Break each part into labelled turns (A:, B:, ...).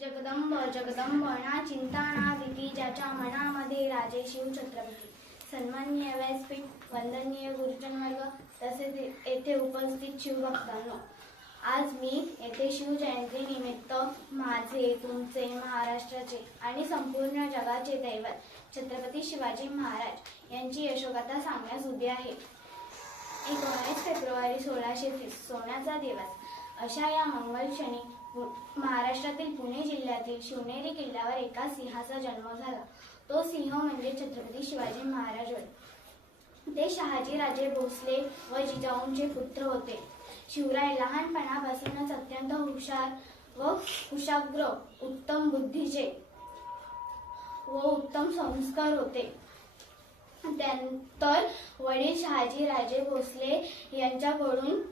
A: जगदंब जगदंब ना चिंता ना भीती ज्याच्या मनामध्ये राजे शिव छत्रपती. सन्माननीय व्यासपीठ वंदनीय गुरुजन वर्ग तसेच येथे उपस्थित शिवभक्तांनो आज मी येथे शिवजयंती निमित्त माझे तुमचे महाराष्ट्राचे आणि संपूर्ण जगाचे दैवत छत्रपती शिवाजी महाराज यांची यशोगाथा सांगण्यास उभी आहे. एकोणीस फेब्रुवारी सोळाशे तीस सोन्याचा दिवस. अशा या मंगल क्षणी महाराष्ट्रातील पुणे जिल्ह्यातील शिवनेरी किल्ल्यावर एका सिंहाचा जन्म झाला. तो सिंह म्हणजे छत्रपती शिवाजी महाराज होय. ते शहाजी राजे भोसले व जिजाऊंचे पुत्र होते. शिवराय लहानपणापासूनच अत्यंत हुशार व कुशाग्र उत्तम बुद्धीचे व उत्तम संस्कार होते. त्यानंतर वडील शहाजी राजे भोसले यांच्याकडून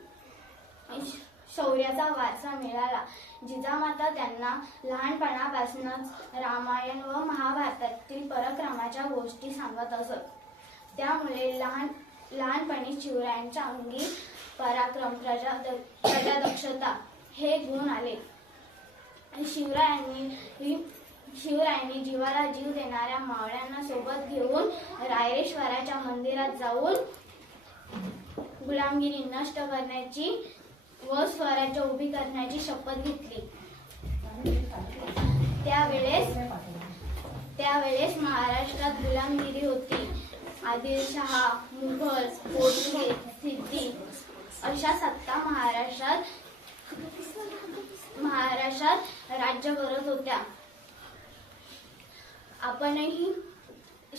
A: शौर्याचा वारसा मिळाला. जिजामाता त्यांना लहानपणापासूनच रामायण व महाभारतातील पराक्रमाच्या गोष्टी सांगत असत. त्यामुळे लहान लहानपणी शिवरायांच्या अंगी पराक्रम प्रजा प्रजादक्षता हे गुण आले. शिवरायांनी शिवरायांनी जीवाला जीव देणाऱ्या मावळ्यांना सोबत घेऊन रायरेश्वराच्या मंदिरात जाऊन गुलामगिरी नष्ट करण्याची व स्वराज्य उभी करण्याची शपथ घेतली. त्यावेळेस त्यावेळेस महाराष्ट्रात गुलामगिरी होती. आदिलशहा मुघल पोर्तुगीज सिद्धी अशा सत्ता महाराष्ट्रात महाराष्ट्रात राज्य करत होत्या. आपणही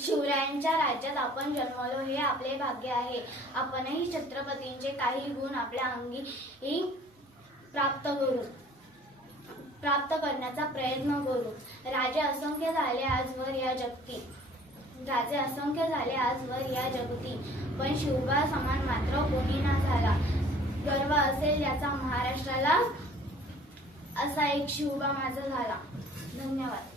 A: शिवरायांच्या राज्यात आपण जन्मलो हे आपले भाग्य आहे. आपणही छत्रपतींचे काही गुण आपल्या अंगी प्राप्त करू प्राप्त करण्याचा प्रयत्न करू. राजे असंख्य झाले आजवर या जगती. राजे असंख्य झाले आजवर या जगती. पण शिवबा समान मात्र कोणी ना झाला. गर्व असेल याचा महाराष्ट्राला असा एक शिवबा माझा झाला. धन्यवाद.